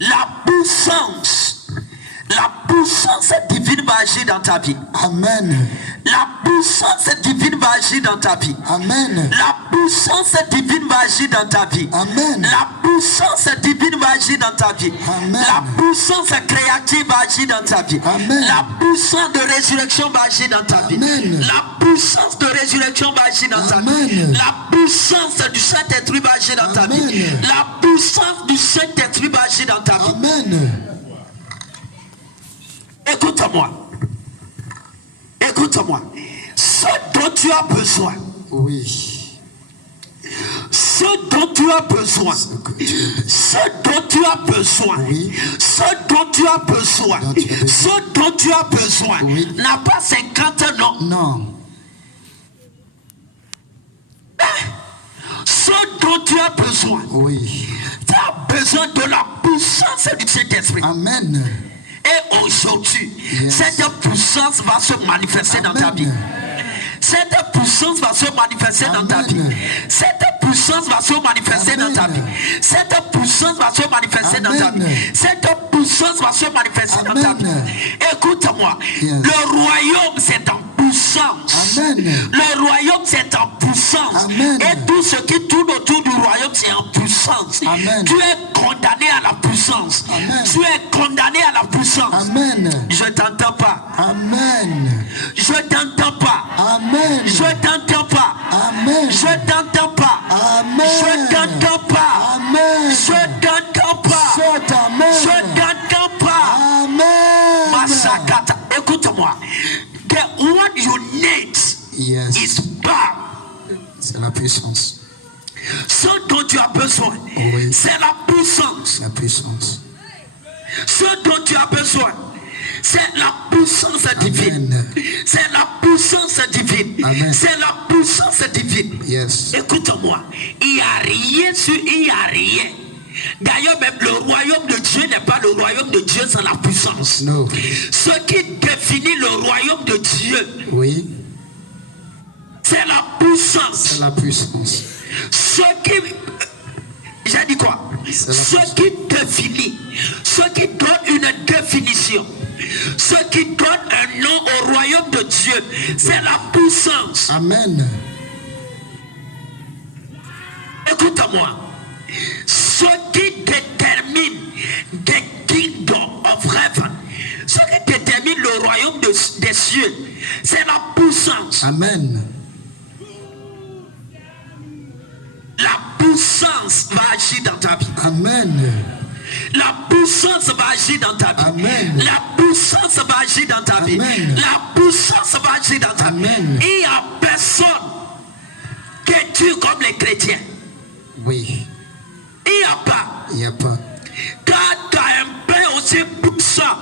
La puissance divine va agir dans ta vie. Amen. La puissance divine va agir dans ta vie. Amen. La puissance divine va agir dans ta vie. Amen. La puissance divine va agir dans ta vie. Amen. La puissance créative va agir dans ta vie. Amen. La puissance de résurrection va agir dans ta vie. Amen. La puissance de résurrection va agir dans ta vie. Amen. La puissance du Saint-Esprit va agir dans ta vie. Amen. La puissance du Saint-Esprit va agir dans ta vie. Amen. Écoute-moi. Écoute-moi. Ce dont tu as besoin. Oui. Ce dont tu as besoin. Ce dont tu as besoin. Oui. Ce dont tu as besoin. Ce dont tu as besoin. Oui. N'a pas 50 ans. Non. Ce dont tu as besoin. Oui. Tu as besoin de la puissance du Saint-Esprit. Amen. Et aujourd'hui, Yes. cette puissance va se manifester Amen. dans ta vie. Cette puissance va se manifester dans ta vie. Amen. Cette puissance va se manifester Amen. dans ta vie. Cette puissance va se manifester dans ta vie. Amen. Cette puissance va se manifester dans ta vie. Amen. Écoute-moi. Yes. Le royaume, c'est en puissance. Amen. Le royaume, c'est en puissance. Amen. Et tout ce qui tourne autour du royaume, c'est en puissance. Amen. Tu es condamné à la puissance. Amen. Tu es condamné à la puissance. Amen. Je t'entends pas. Amen. Je t'entends pas. Amen. Je t'entends pas. Amen. Je t'entends pas. Amen. Je t'entends pas. Amen. Je t'entends pas. Saute, amen. Je t'entends pas. Amen. Masakata. Écoute-moi. What you need Yes. is power. C'est la puissance. Ce dont tu as besoin, Oui. c'est la puissance. La puissance. Ce dont tu as besoin, c'est la puissance divine. Amen. C'est la puissance divine. Amen. C'est la puissance divine. Yes. Écoute-moi, il n'y a rien il n'y a rien. D'ailleurs, même le royaume de Dieu n'est pas le royaume de Dieu sans la puissance. No. Ce qui définit le royaume de Dieu, Oui. c'est la puissance. C'est la puissance. Ce qui... J'ai dit quoi? C'est la Ce qui définit, ce qui donne une définition, ce qui donne un nom au royaume de Dieu, c'est la puissance. Amen. Écoute-moi. Ce qui détermine the kingdom of heaven, ce qui détermine le royaume des cieux, c'est la puissance. Amen. La puissance va agir dans ta vie. Amen. La puissance va agir dans ta vie. Amen. La puissance va agir dans ta vie. Amen. La puissance va agir dans ta vie. Amen. Il n'y a personne qui tue comme les chrétiens. Oui. Il n'y a pas. Il n'y a pas. Quand tu as un pain aussi puissant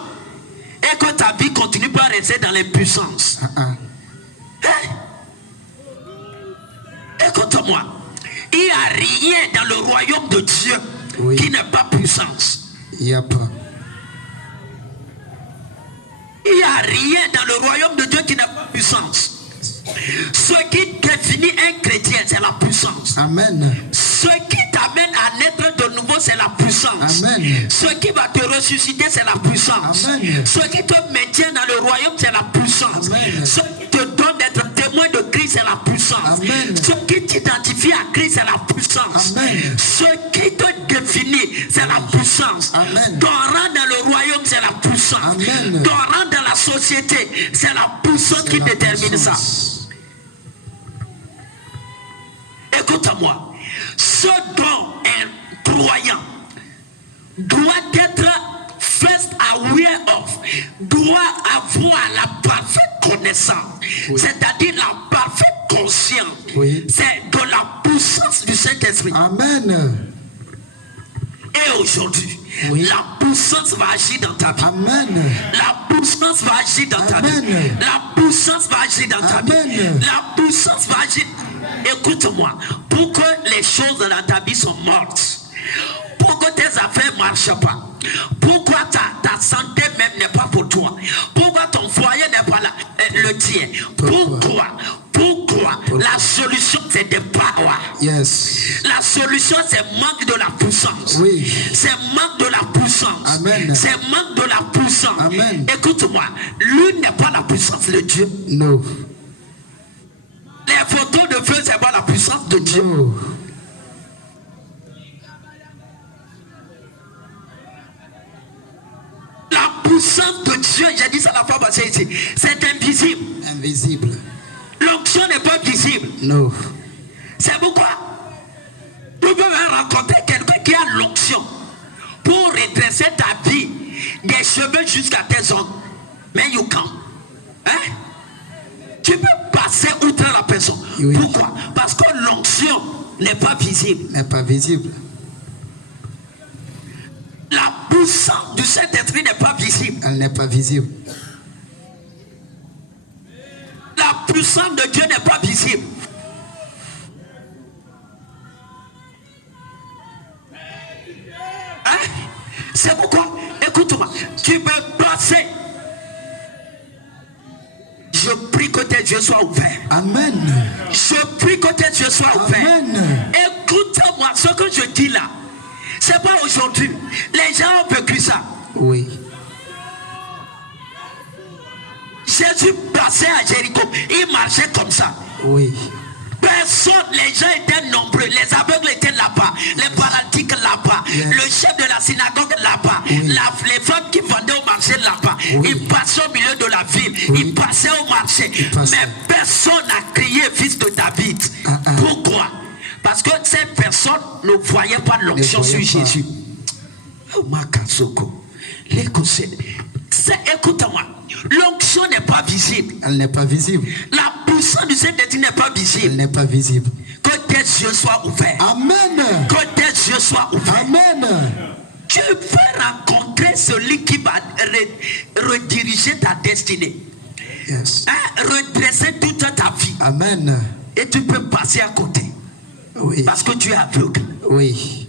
et que ta vie continue pas à rester dans les puissances. Hein? Écoute-moi. Il n'y a rien dans le royaume de Dieu qui n'est pas puissance. Il n'y a pas. Il n'y a rien dans le royaume de Dieu qui n'est pas puissance. Ce qui définit un chrétien, c'est la puissance. Amen. Ce qui t'amène à naître de nouveau, c'est la puissance. Amen. Ce qui va te ressusciter, c'est la puissance. Amen. Ce qui te maintient dans le royaume, c'est la puissance. Amen. Ce qui te donne d'être témoin de Christ, c'est la puissance. Amen. Ce qui t'identifie à Christ, c'est la puissance. Amen. Ce qui te définit, c'est la puissance. Amen. Ton rang dans le royaume, c'est la puissance. Amen. Ton rang dans la société, c'est la puissance qui détermine ça. Écoute-moi, ce dont un croyant doit être first aware of, doit avoir la parfaite connaissance, c'est-à-dire la parfaite conscience, c'est de la puissance du Saint-Esprit. Amen. Et aujourd'hui, la puissance va agir dans ta vie. Amen. La puissance va agir dans ta Amen. vie. La puissance va agir dans ta Amen. vie. La puissance va agir. Écoute-moi, pour que les choses dans ta vie sont mortes, pour que tes affaires ne marchent pas, pourquoi ta santé même n'est pas pour toi, pourquoi ton foyer n'est pas là, le tien, pourquoi la solution c'est de power. Yes. La solution c'est manque de la puissance. Oui. C'est manque de la puissance. Amen. C'est manque de la puissance. Amen. Écoute-moi, lui n'est pas la puissance de Dieu. No. Les photos de feu, c'est pas la puissance de Dieu. No. La puissance de Dieu, j'ai dit ça la fois passée ici, c'est invisible. Invisible. L'onction n'est pas visible. No. C'est pourquoi tu peux même rencontrer quelqu'un qui a l'onction pour redresser ta vie des cheveux jusqu'à tes ongles. Mais you can. Hein? Tu peux passer outre la personne. Oui. Pourquoi? Parce que l'onction n'est pas visible. N'est pas visible. La puissance du Saint-Esprit n'est pas visible. Elle n'est pas visible. La puissance de Dieu n'est pas visible. Hein? C'est pourquoi, écoute-moi, tu peux passer. Je prie que tes yeux soient ouverts. Amen. Je prie que tes yeux soient ouverts. Amen. Écoute-moi, ce que je dis là, c'est pas aujourd'hui. Les gens ont vécu ça. Oui. Jésus passait à Jéricho, il marchait comme ça. Oui. Personne, les gens étaient nombreux, les aveugles étaient là-bas, les paralytiques là-bas, Yes. le chef de la synagogue là-bas, Oui. les femmes qui vendaient au marché là-bas, Oui. ils passaient au milieu de la ville, Oui. ils passaient au marché, Ils passaient. mais personne n'a crié fils de David. Pourquoi? Parce que ces personnes ne voyaient pas l'onction sur voyaient pas. Jésus. Oh, Makasoko. Écoute-moi, l'onction n'est pas visible. Elle n'est pas visible. La puissance du Saint-Esprit n'est pas Elle visible. n'est pas visible. Que tes yeux soient ouverts. Amen. Que tes yeux soient ouverts. Amen. Tu veux rencontrer celui qui va rediriger ta destinée. Yes. Hein? Redresser toute ta vie. Amen. Et tu peux passer à côté. Oui. Parce que tu es aveugle. Oui.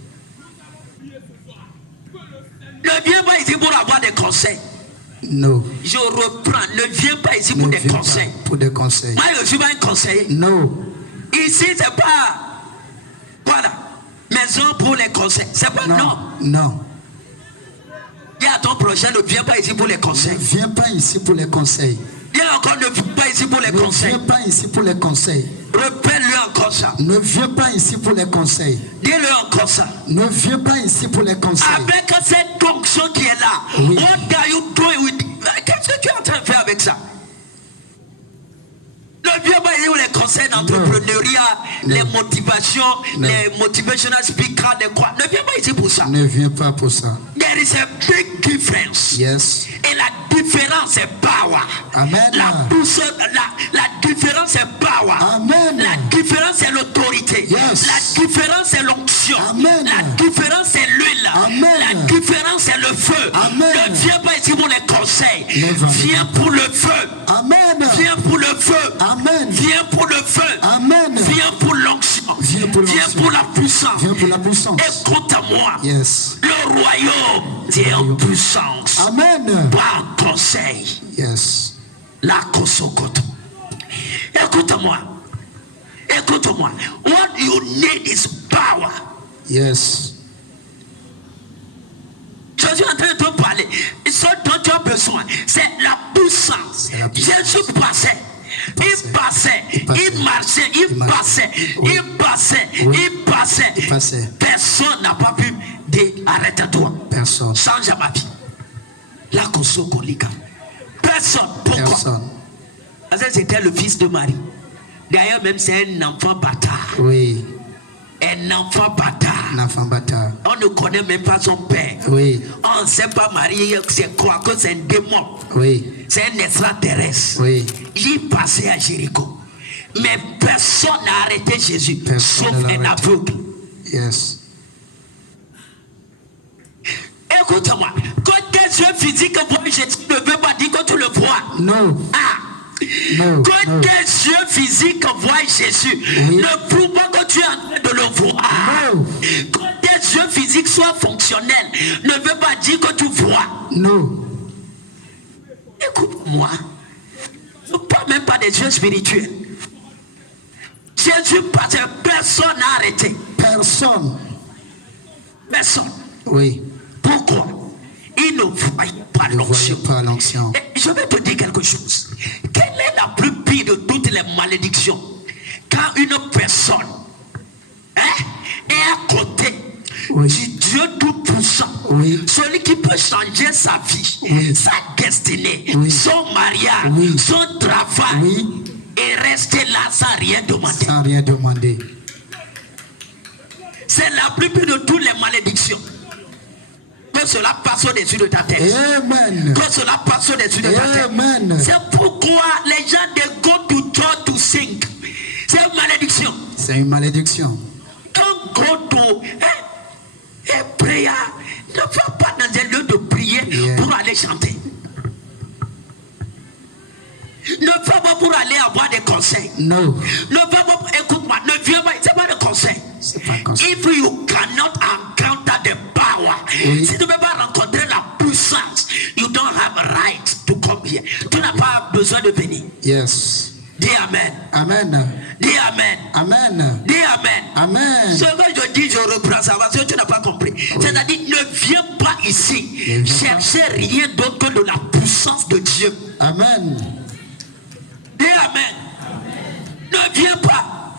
Ne viens pas ici pour avoir des conseils. No. Je reprends. Ne viens pas ici Ne pour des viens pas conseils. pour des conseils. Moi, je ne suis pas un conseiller. No. Ici, c'est pas. Voilà. Maison pour les conseils. C'est pas non. Non. Dis à ton prochain, ne viens pas ici pour les Ne conseils. viens pas ici pour les conseils. Dis encore, ne viens pas ici pour les Ne conseils. viens pas ici pour les conseils. Répète-lui encore ça. Ne viens pas ici pour les conseils. Dis-le encore ça. Ne viens pas ici pour les conseils. Avec cette onction qui est là, Oui. what are you doing with it? Qu'est-ce que tu es en train de faire avec ça? Ne viens pas ici pour les conseils d'entrepreneuriat, Non. les motivations, Non. les motivational speakers, les quoi. Ne viens pas ici pour ça. Ne viens pas pour ça. There is a big difference. Yes. Et la différence est power. Amen. La différence est power. Amen. La différence est l'autorité. Yes. La différence est l'onction. Amen. La différence est l'huile. Amen. La différence est le feu. Amen. Ne viens pas ici pour les conseils. Never. Viens pour le feu. Amen. Viens pour le feu. Amen. Viens pour le feu. Amen. Viens pour l'onction. Viens pour l'onction. Viens pour la puissance. Viens pour la puissance. Écoute-moi. Yes. Le royaume, c'est en puissance. Amen. Pas en conseil. Yes. La Kosokoto. Écoute-moi. Écoute-moi. What you need is power. Yes. Je suis en train de te parler. Ce dont tu as besoin, c'est la puissance. C'est la puissance. Jésus passait. Il passait, il marchait, il passait, Oui. il passait, Oui. il passait. Il passait. Personne n'a pas pu dire arrête-toi. Personne. Change ma vie. La Kosokolika. Personne. Pourquoi? Personne. Parce que c'était le fils de Marie. D'ailleurs, même c'est un enfant bâtard. Oui. Un enfant bâtard. Un enfant bâtard. On ne connaît même pas son père. Oui. On ne sait pas marier, c'est quoi que c'est un démon. Oui. C'est un extraterrestre. Oui. Il passait à Jéricho. Mais personne n'a arrêté Jésus. Personne sauf ne un l'a arrêté. aveugle. Yes. Écoute-moi. Quand tes yeux physiques voient Jésus, ne veut pas dire que tu le vois. No. Ah. No. Quand No. tes yeux physiques voient Jésus, Oui. ne prouve pas que tu es en train de le voir. No. Quand tes yeux physiques soient fonctionnels, ne veut pas dire que tu vois. No. Écoute-moi. Ne parle même pas des yeux spirituels. Jésus passait, personne n'a arrêté. Personne. Personne. Oui. Pourquoi? ne voyait pas Ne voyait l'onction. pas l'onction. Et je vais te dire quelque chose. Quelle est la plus pire de toutes les malédictions? Quand une personne est à côté du Dieu Tout-Puissant, celui qui peut changer sa vie, sa destinée, son mariage, son travail, et rester là sans rien demander. Sans rien demander. C'est la plus pire de toutes les malédictions. Que cela passe au-dessus de ta tête. Amen. Que cela passe au-dessus de ta tête. Amen. C'est pourquoi les gens they go to church to sing. C'est une malédiction. C'est une malédiction. Don't go to prayer. Ne va pas dans un lieu de prière pour aller chanter. Ne va pas pour aller avoir des conseils. No. Ne va pas, écoute-moi, ne viens pas, c'est pas des conseils. C'est pas un conseil. If you cannot encounter the power, si tu ne peux pas rencontrer la puissance, you don't have a right to come here. Tu n'as pas besoin de venir. Yes. Dis Amen. Amen. Dis Amen. Amen. Dis Amen. Amen. Ce que je dis, je reprends ça parce que tu n'as pas compris. C'est-à-dire, ne viens pas ici chercher rien d'autre que de la puissance de Dieu. Amen. Dis Amen. Ne viens pas.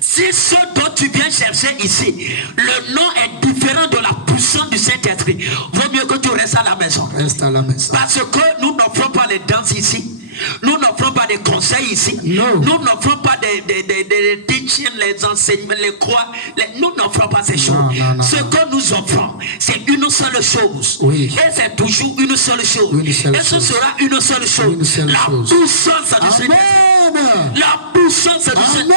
Si ce dont tu viens chercher ici, le nom est différent de la puissance du Saint-Esprit, vaut mieux que tu restes à la maison. Reste à la maison. Parce que nous n'offrons pas les danses ici. Nous n'offrons pas des conseils ici. No. Nous n'offrons pas des teachings, les enseignements, les croix. Nous n'offrons pas ces choses. Non. Ce que nous offrons, c'est une seule chose. Oui. Et c'est toujours une seule chose. Une seule Et ce chose. sera une seule chose. Une seule la chose. puissance du Seigneur. Amen. La puissance du Seigneur.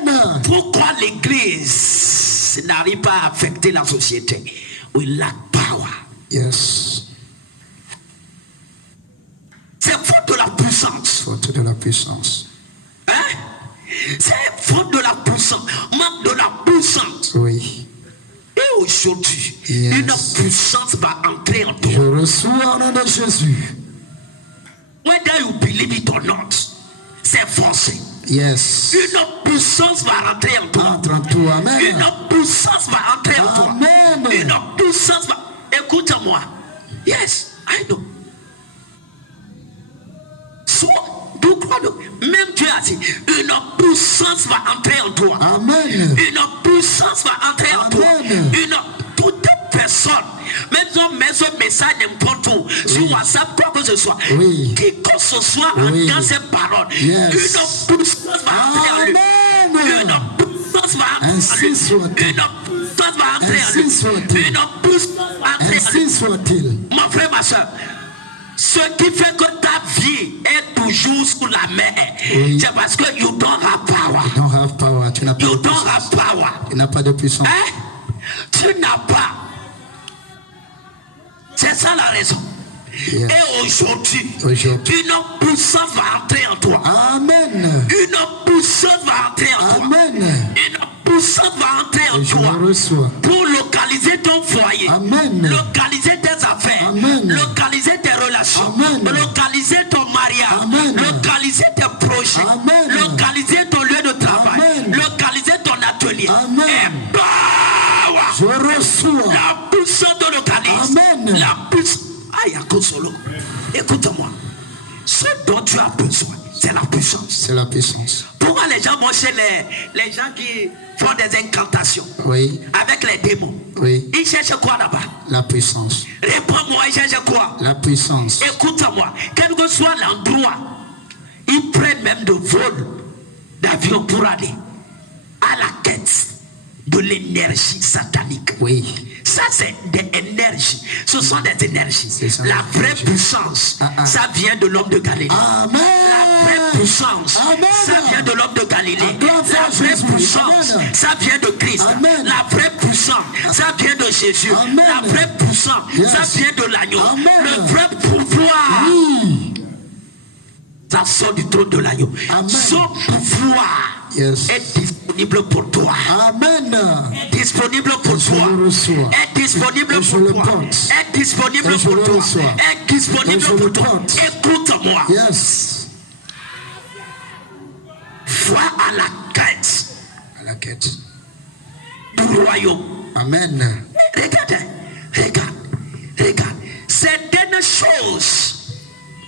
Amen. Pourquoi l'église n'arrive pas à affecter la société? We lack power. Yes. C'est faute de la puissance. Faute de la puissance. Hein? C'est faute de la puissance. Manque de la puissance. Oui. Et aujourd'hui, Yes. une puissance va entrer en toi. Je reçois au nom de Jésus. Whether you believe it or not, c'est forcé. Yes. Une puissance va rentrer en toi. Entre en toi. Amen. Une puissance va entrer en toi. Amen. Une puissance va... Écoute-moi. Yes, I know. Même Dieu a dit, une puissance va entrer en toi. Amen. Une puissance va entrer en toi. Amen. Toute personne, même un message n'importe où, sur WhatsApp, quoi que ce soit, Oui. qui que ce soit Oui. entend ces paroles, Yes. une puissance va entrer en lui. Amen. Une puissance va entrer en Ainsi lui. soit-il. Une puissance va entrer en Ainsi lui. soit-il. Une puissance va entrer en lui. Ainsi soit-il. Mon frère, ma soeur, ce qui fait que ta vie est toujours sous la main, Oui. c'est parce que you don't have power. You don't have power. Tu n'as pas You de don't puissance. have power. Tu n'as pas de puissance. Hein? Tu n'as pas. C'est ça la raison. Yes. Et aujourd'hui, Aujourd'hui. une puissance va entrer en toi. Amen. Une puissance va entrer en toi. Amen. Une puissance va entrer en Et je toi. le reçois. Pour localiser ton foyer. Amen. Localiser tes affaires. Amen. Localiser tes relations. Amen. Localiser ton mariage. Amen. Localiser tes projets. Amen. Localiser ton lieu de travail. Amen. Localiser ton atelier. Amen. Et power. Je reçois. La puissance te localise. Amen. La puissance. Aïe, Solo. Écoute-moi. Ce dont tu as besoin, c'est la puissance. C'est la puissance. Pourquoi les gens vont chez les gens qui font des incantations Oui. avec les démons? Oui. Ils cherchent quoi là-bas? La puissance. Réponds-moi, ils cherchent quoi? La puissance. Écoute-moi, quel que soit l'endroit, ils prennent même de vol d'avion pour aller à la quête de l'énergie satanique. Oui. Ça, c'est des énergies. Ce sont des énergies. C'est ça, La vraie l'énergie. puissance, ça vient de l'homme de Galilée. Amen. La vraie puissance, Amen. ça vient de l'homme de Galilée. Amen. La vraie Jésus. puissance, Amen. ça vient de Christ. Amen. La vraie puissance, ça vient de Jésus. Amen. La vraie puissance, Yes. ça vient de l'agneau. Amen. Le vrai pouvoir, Oui. ça sort du trône de l'agneau. Amen. Son pouvoir Yes. est disponible pour toi. Amen. Est disponible pour Et je toi. le reçois. Est disponible Et je pour le toi. porte. Est disponible Et je pour le toi. reçois. Est disponible Et je pour le toi. porte. Écoute-moi. Yes. Va à la quête À la quête. du royaume. Amen. Regarde, regarde, regarde. choses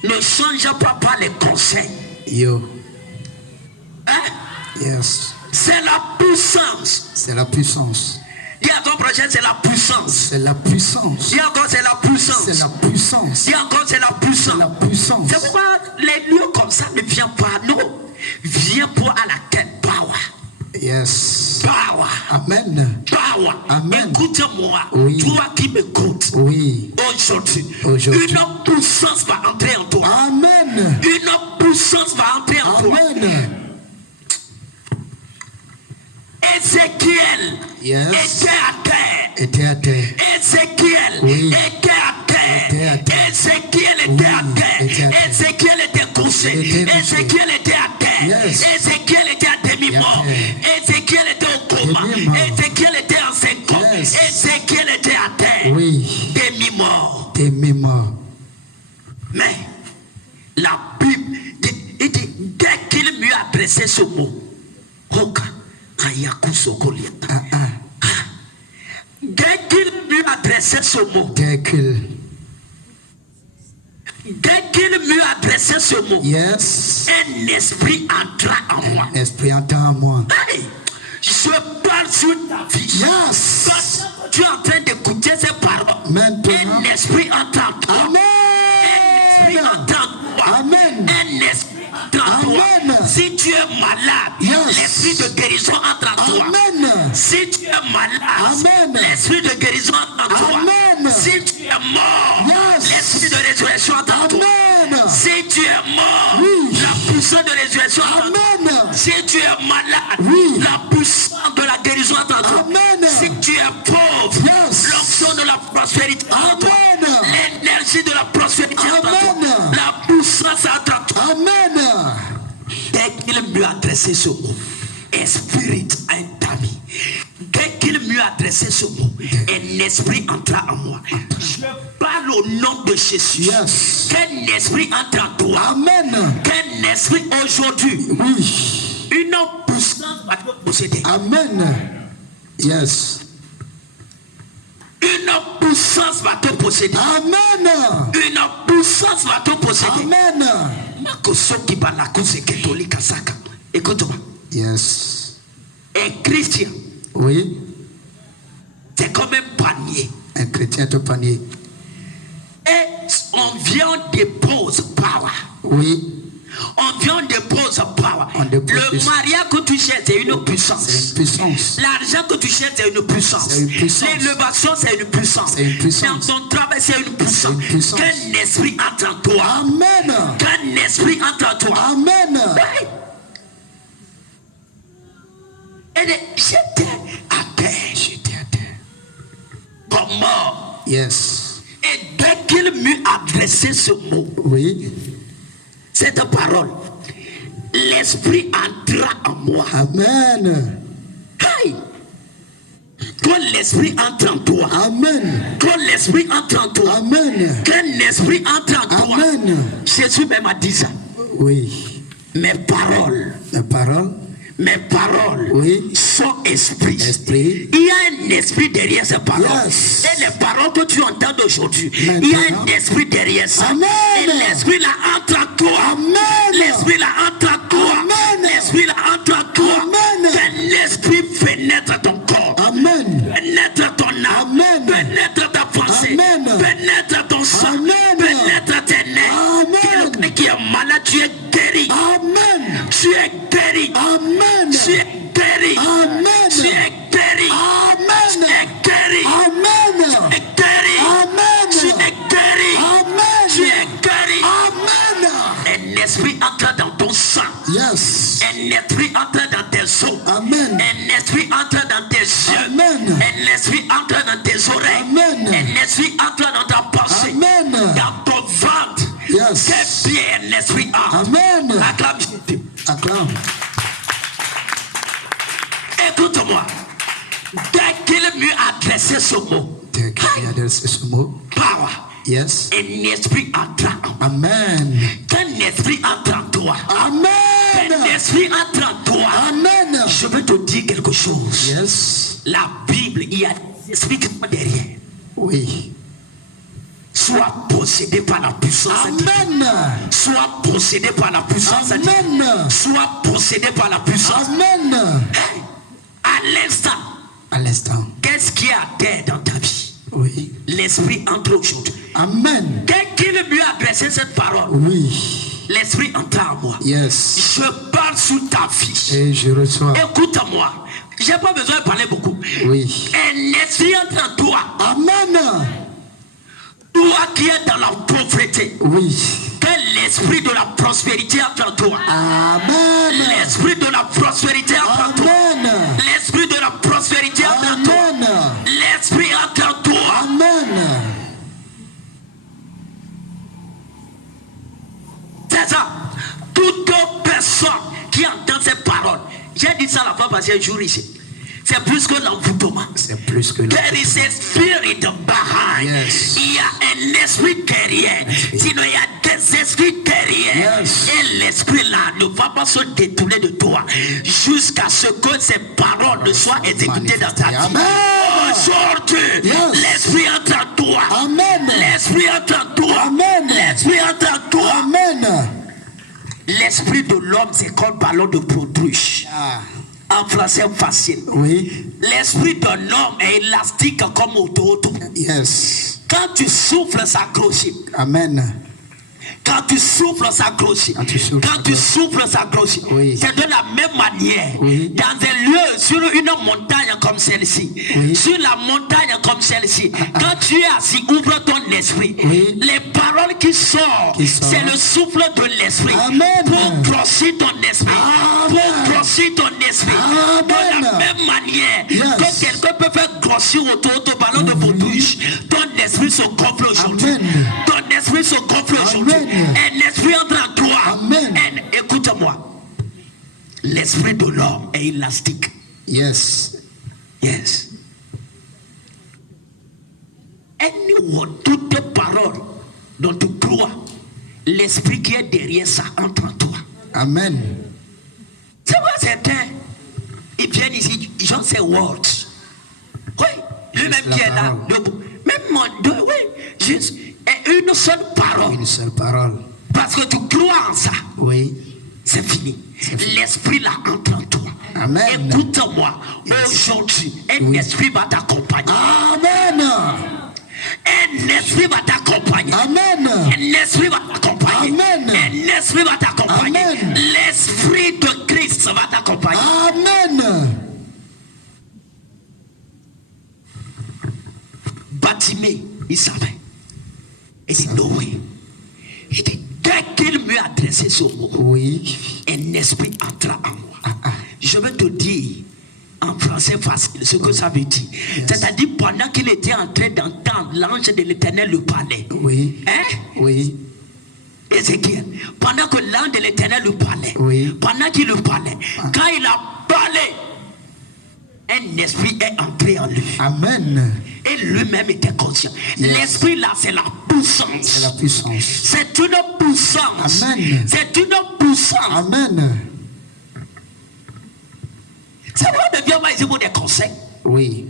ne changent pas par les conseils. Yo. Hein? Yes. C'est la puissance. C'est la puissance. Dis à ton prochain, c'est la puissance. C'est la puissance. Dis encore, c'est la puissance. C'est la puissance. Dis encore, c'est la puissance. C'est la puissance. C'est pourquoi les lieux comme ça ne viennent pas. Non. Viens pour à la quête. Power. Yes. Power. Amen. Power. Amen. Écoute-moi. Oui. Toi qui m'écoutes. Oui. Aujourd'hui. Aujourd'hui. Une puissance va entrer en toi. Amen. Une puissance va entrer en toi. Amen. Ézéchiel Yes. était à terre. Était à terre. Ézéchiel Oui. était à terre. Était à terre. Ézéchiel était Oui. à terre. Était à terre. Ézéchiel était couché. Il était couché. Ézéchiel était à terre. Yes. Ézéchiel était à demi-mort. Ézéchiel était au coma. Demi-mort. Ézéchiel était en syncope. Yes. Ézéchiel était à terre. Oui. Demi-mort. Demi-mort. Mais la Bible dit, dès qu'il lui a adressé ce mot, Hoka, Ayaku Sokolieta. Dès qu'il lui a adressé ce mot, Dès qu'il. dès qu'il lui a adressé ce mot, Yes. un esprit entra en moi. Esprit entend en moi. Hey, je parle sur ta vie. Yes. Parce que tu es en train d'écouter ces paroles. Maintenant. Un esprit entre en toi. Amen. Un esprit entre en toi. Amen. Un esprit entre en toi. Amen. Si tu es malade, Yes. l'esprit de guérison entre en toi. Amen. Si tu es malade, Amen. l'esprit de guérison entre en toi. Amen. Si tu es mort, Yes. l'esprit de résurrection entre en toi. Amen. Si tu es mort, Oui. la puissance de résurrection entre en toi. Amen. Si tu es malade, Oui. la puissance de la guérison entre en toi. Amen. Si tu es pauvre, Yes. l'onction de la prospérité entre en toi. Amen. L'énergie de la prospérité entre en toi. Amen. La puissance entre en toi. Amen. Dès qu'il lui a adressé ce mot, esprit intami. Dès qu'il lui a adressé ce mot, un esprit entra en moi. Je parle au nom de Jésus. Yes. Qu'un esprit entre en toi. Amen. Qu'un esprit aujourd'hui, Oui. une puissance va te posséder. Amen. Yes. Une puissance va te posséder. Amen. Une puissance va te posséder. Amen. Écoute-moi. Yes. Un chrétien, Oui. c'est comme un panier. Un chrétien est au panier. Et on vient dépose power. Oui. On vient dépose power. On dépose Le puissance. mariage que tu cherches, c'est une puissance. C'est une puissance. L'argent que tu cherches, c'est une puissance. C'est une puissance. L'élévation, c'est une puissance. C'est une puissance. Dans ton travail, c'est une puissance. C'est une puissance. Qu'un esprit entre en toi. Amen. Qu'un esprit entre en toi. Amen. Oui. Et j'étais à terre. J'étais à terre. Comme mort. Yes. Et dès qu'il m'eut adressé ce mot, Oui. cette parole, l'esprit entra en moi. Amen. Hey! Quand l'esprit entre en toi, Amen. quand l'esprit entre en toi, Amen. quand l'esprit entre en toi, Amen. Jésus même a dit ça. Oui. Mes paroles, Oui. sont esprit. Esprit. Il y a un esprit derrière ces paroles. Yes. Et les paroles que tu entends aujourd'hui, Maintenant. il y a un esprit derrière ça. Amen. Et l'esprit là entre en toi. Amen. L'esprit là entre en toi. Amen. L'esprit là entre en toi. Amen. Que l'esprit pénètre ton corps. Amen. Pénètre ton âme. Amen. Pénètre ta pensée. Amen. Pénètre ton sang. Amen. Pénètre tes nerfs. Amen. Quelqu'un qui est malade, tu es guéri. Amen. Tu es guéri. Amen. Tu es guéri. Amen. Tu es guéri. Tu Amen. es guéri. Amen. Tu es guéri. Amen. Tu es guéri. Amen. Tu es guéri. Amen. Un esprit entre dans ton sang. Yes. Un esprit entre dans tes os. Amen. Un esprit entre dans tes yeux. Amen. Un esprit entre dans tes oreilles. Amen. Un esprit entre dans ta pensée. Amen. Dans ton ventre. Yes. Quel bien un esprit entre. Amen. Acclame Jésus. Acclame. Écoute-moi. Dès qu'il m'eut adressé ce mot, Dès qu'il a adressé ce mot. power, Yes. un esprit entra en moi. Amen. Qu'un esprit entre en toi. Amen. Qu'un esprit entre en toi. Amen. Je veux te dire quelque chose. Yes. La Bible, il y a des esprits qui sont derrière. Oui. Sois possédé par la puissance. Amen. Sois possédé par la puissance. Amen. Sois possédé par la puissance. Amen. À l'instant, qu'est-ce qui est à terre dans ta vie? Oui. L'esprit entre aujourd'hui. Amen. Dès qu'il lui a adressé cette parole, Oui. l'esprit entre en moi. Yes. Je parle sous ta vie. Et je reçois. Écoute-moi. J'ai pas besoin de parler beaucoup. Oui. Un esprit entre en toi. Amen. Toi qui es dans la pauvreté. Oui. Que l'esprit de la prospérité entre en toi. Amen. L'esprit de la prospérité entre en toi. Amen. L'esprit de la prospérité entre en toi. Amen. L'esprit entre en toi. Amen. C'est ça. Toute personne qui entend ces paroles. J'ai dit ça la fois passée un jour ici. C'est plus que l'envoûtement. C'est plus que There is a spirit behind. Yes. Il y a un esprit derrière. Sinon, il y a des esprits derrière. Yes. Et l'esprit là ne va pas se détourner de toi jusqu'à ce que ces paroles ne soient exécutées dans ta vie. Amen. Aujourd'hui, Yes. l'esprit entre en toi. Amen. L'esprit entre en toi. Amen. L'esprit entre en toi. Amen. L'esprit de l'homme, c'est comme ballon de baudruche. Ah. En français facile. Oui. L'esprit d'un homme est élastique comme auto. Yes. Quand tu souffles, ça grossit. Amen. Quand tu souffles, ça grossit. Quand tu souffles, Quand tu souffles, ça grossit. Oui. C'est de la même manière. Oui. Dans un lieu, sur une montagne comme celle-ci, Oui. sur la montagne comme celle-ci, quand tu es assis, ouvre ton esprit. Oui. Les paroles qui sortent, c'est le souffle de l'esprit. Amen. Pour grossir ton esprit. Amen. Pour grossir ton esprit. Amen. De la même manière Yes. que quelqu'un peut faire grossir autour de ballon de baudruche, ton esprit se gonfle aujourd'hui. Amen. Ton esprit se gonfle aujourd'hui. Amen. Un esprit entre en toi. Amen. Écoute-moi. L'esprit de l'homme est élastique. Yes. Yes. Anyone, toutes tes paroles dont tu crois, l'esprit qui est derrière ça entre en toi. Amen. C'est vrai, certains, ils viennent ici, ils ont ces words. Oui, lui-même la qui est là, parole. debout. Même moi, oui, juste une seule parole. Une seule parole. Parce que tu crois en ça. Oui. C'est fini. C'est fini. L'esprit là entre en toi. Amen. Écoute-moi. Yes. Aujourd'hui, un Oui. esprit va t'accompagner. Amen. Un esprit va t'accompagner. Amen. Un esprit va t'accompagner. Amen. Un esprit va t'accompagner. Amen. L'esprit de Christ va t'accompagner. Amen. Bartimée, il savait. Il dit Noé. Il dit, dès qu'il m'eut adressé ce mot, Oui. un esprit entra en moi. Je vais te dire en français facile ce que ça veut dire. Yes. C'est-à-dire pendant qu'il était en train d'entendre l'ange de l'Éternel le parler. Oui. Hein? Oui. Ézéchiel, pendant que l'ange de l'Éternel le parlait, Oui. pendant qu'il le parlait, quand il a parlé, un esprit est entré en lui. Amen. Et lui-même était conscient. Yes. L'esprit là, c'est la puissance. C'est la puissance. C'est une puissance. Amen. C'est une puissance. Amen. C'est vrai, on ne vient pas ici pour des conseils. Oui.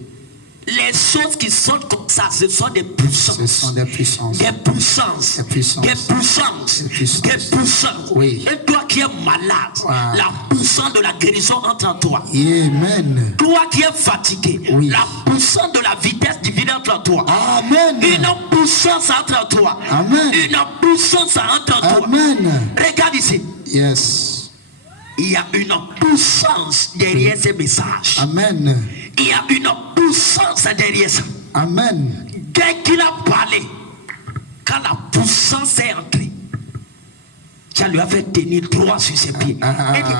Les choses qui sont comme ça, ce sont des puissances. Ce sont des puissances. Des puissances. Des puissances. Des puissances. Des puissances. Des puissances. Oui. Et toi qui es malade, Wow. la puissance de la guérison entre en toi. Amen. Toi qui es fatigué, Oui. la puissance de la vitesse divine entre en toi. Amen. Une puissance entre en toi. Amen. Une puissance entre en toi. Amen. Regarde ici. Yes. Il y a une puissance derrière ces messages. Amen. Il y a une puissance derrière ça. Amen. Dès qu'il a parlé, quand la puissance est entrée, ça lui a fait tenir droit sur ses pieds. Elle dit,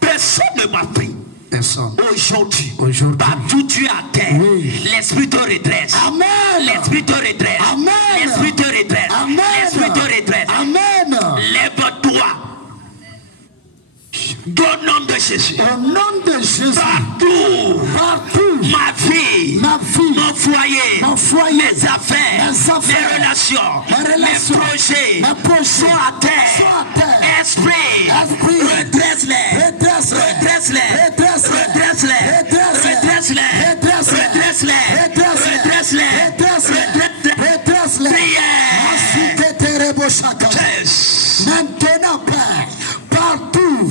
personne ne m'a pris. Personne. Aujourd'hui, Aujourd'hui. partout tu es à terre, Oui. l'esprit te redresse. Amen. L'esprit te redresse. Amen. L'esprit te redresse. Amen. L'esprit te redresse. Amen. Lève-toi. Au nom de Jésus. Au nom de Jésus. Partout. Partout. Ma vie. Ma vie. Mon foyer. Mon foyer. Mes affaires. Mes affaires. Mes relations. Mes projets. Mes projets. Sois à terre. Sois à terre. Esprit. Esprit. Redresse-les. Redresse-les. Redresse-les. Redresse-les. Redresse-les. Redresse-les. Redresse-les. Redresse-les. Redresse-les. Redresse-les. Redresse-les. Redresse-les. Redresse-les. Redresse-les. Yes. Maintenant, Père, partout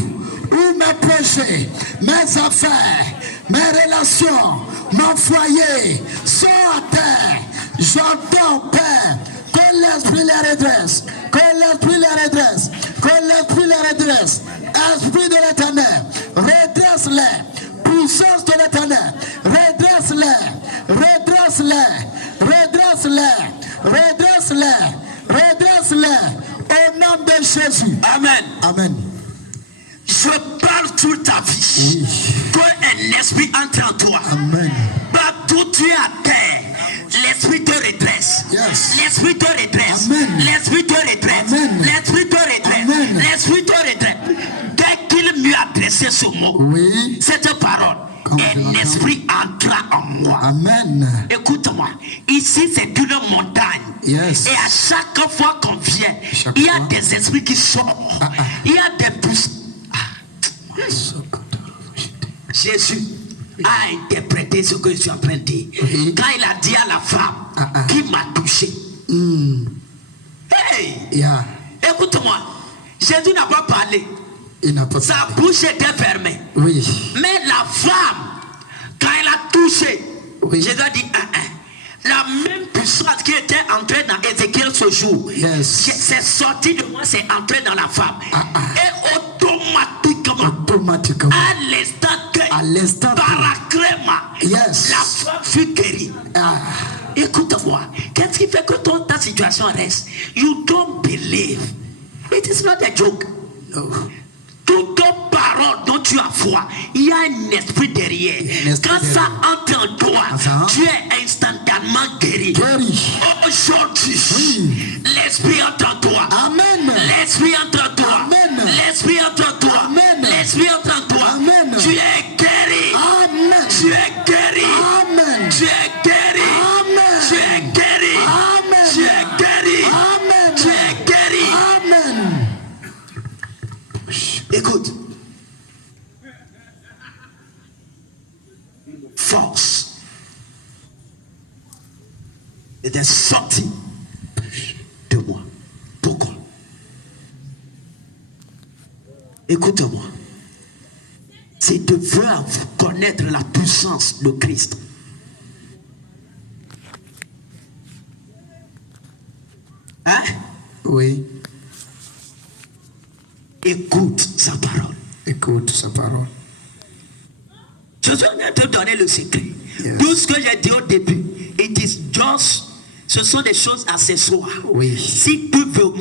où mes projets, mes affaires, mes relations, mon foyer sont à terre, j'entends, Père, que l'Esprit les redresse, que l'Esprit les redresse, que l'Esprit les redresse. Esprit de l'Éternel, redresse-les. Puissance de l'Éternel, redresse-les, redresse-les, redresse-les, redresse-les, redresse-les. Au nom de Jésus. Amen. Amen. Je parle toute ta vie. Oui. Que un esprit entre en toi. Amen. Partout tu es à terre, l'esprit te redresse. Yes. L'esprit te redresse. Amen. L'esprit te redresse. Amen. L'esprit te redresse. Amen. L'esprit te redresse. Dès qu'il m'eut adressé ce mot, Oui. cette parole, Comme je un l'entends. esprit entra en moi. Amen. Écoute-moi, ici c'est une montagne. Yes. Et à chaque fois qu'on vient, Chaque il y a fois. des esprits qui sortent. Il y a des pouces. Jésus a interprété ce que je suis en train de dire. Oui. Quand il a dit à la femme qui m'a touché. Hey! Yeah. Écoute-moi, Jésus n'a pas parlé. Il n'a pas. Sa bouche était fermée. Oui. Mais la femme, quand elle a touché, Oui. Jésus a dit la même puissance qui était entrée dans Ézéchiel ce jour, Yes. c'est sorti de moi, c'est entré dans la femme. Et automatiquement, à l'instant, paracréma, Yes. la femme fut guérie. Ah. Écoute-moi, qu'est-ce qui fait que ta situation reste? You don't believe. It is not a joke. No. Toute parole dont tu as foi, il y a un esprit derrière. Quand ça entre en toi, tu es instantanément guéri. Aujourd'hui, l'esprit entre en toi. Amen. L'esprit entre en toi. Amen. L'esprit entre en toi. Amen. L'esprit entre en toi. Amen. Tu es guéri. Amen. Tu es guéri. Amen. Tu es guéri. Amen. Tu es guéri. Amen. Tu es guéri. Amen. Tu es guéri. Amen. Écoute. Force était sortie de moi. Pourquoi? Écoute-moi. C'est de vouloir connaître la puissance de Christ. Hein? Oui. Écoute sa parole. Écoute sa parole. Je suis en train de te donner le secret. Yes. Tout ce que j'ai dit au début, it is just, ce sont des choses accessoires. Oui. Si tu veux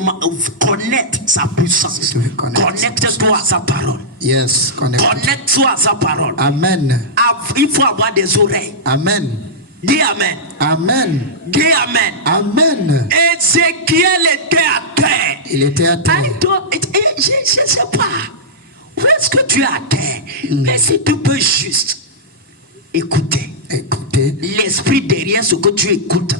connaître sa puissance, Si tu veux connaître connecte-toi à sa parole. Yes. Connect. Connecte-toi à sa parole. Amen. Il faut avoir des oreilles. Amen. Dis Amen. Amen. Dis Amen. Amen. Ézéchiel était à terre. Il était à terre. Je ne sais pas. Où est-ce que tu es à terre? Mais si tu peux juste écouter. Écoutez. L'esprit derrière ce que tu écoutes là,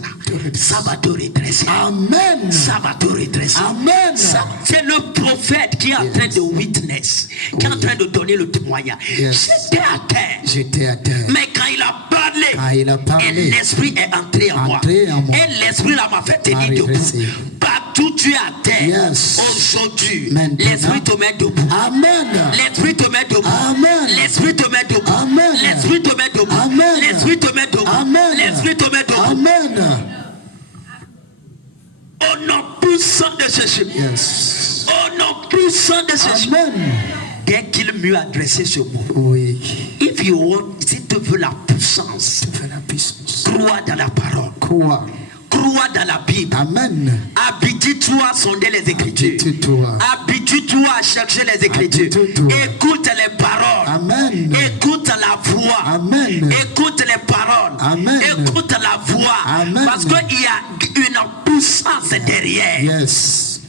ça va te redresser. Amen. Ça va te redresser. Amen. C'est le prophète qui est en train de witness, qui est en train de donner le témoignage. Yes. J'étais à terre. J'étais à terre. Mais quand il a parlé, un esprit est entré en moi. Et l'esprit là m'a fait tenir debout. Partout tu es à terre. Yes. Aujourd'hui, Maintenant. l'esprit te met debout. Amen. L'esprit te met debout. Amen. L'esprit te met debout. Amen. L'esprit te met debout. Amen. L'esprit te met debout. Amen. L'esprit te met debout. Amen. Au nom puissant de Jésus. Yes. Au nom puissant de Jésus. Amen. Dès qu'il m'eut adressé ce mot. Oui. If you want, si tu veux la puissance, Tu fais la puissance. crois dans la parole. Crois. Crois dans la Bible. Amen. Habitue-toi à sonder les Écritures. Habitue-toi. Habitue-toi à chercher les Écritures. Habitue-toi. Écoute les paroles. Amen. Écoute la voix. Amen. Écoute les paroles. Amen. Écoute la voix. Amen. Parce qu'il y a une puissance derrière. Yes.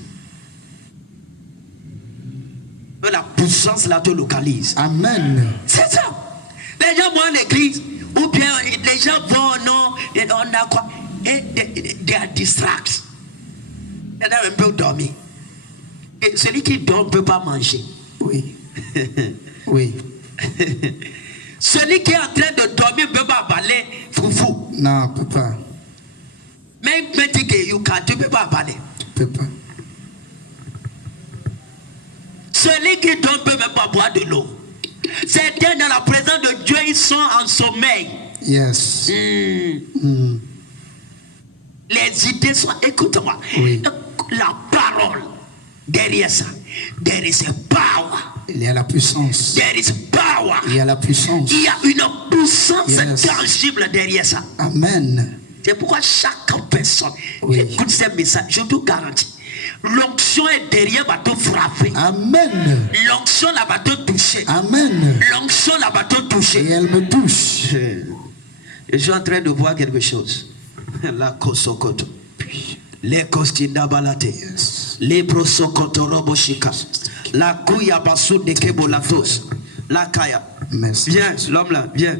La puissance là te localise. Amen. C'est ça. Les gens vont à l'église. Ou bien les gens vont, non, on a quoi? Et they are distracted. Ils ont un peu dormi. Et celui qui dort ne peut pas manger. Oui. Oui. Celui qui est en train de dormir ne peut pas parler foufou. Non, papa. Même petit que tu ne peux pas parler. Tu peux pas. Celui qui donne peut même pas boire de l'eau. Certains dans la présence de Dieu, ils sont en sommeil. Yes. Les idées sont, écoute-moi, Oui. la parole, derrière ça, there is a power. Il y a la puissance. There is power. Il y a la puissance. Il y a une puissance Yes. tangible derrière ça. Amen. C'est pourquoi chaque personne, Oui. écoute ce message, je te garantis. L'onction est derrière, va te frapper. Amen. L'onction là va te toucher. Amen. L'onction là va te toucher. Et elle me touche. Je suis en train de voir quelque chose. La kosokoto. Les kostinda balate. Les prosokoto roboshika. La kuya basu de kebolatos. La kaya. Merci. Viens, l'homme là, viens.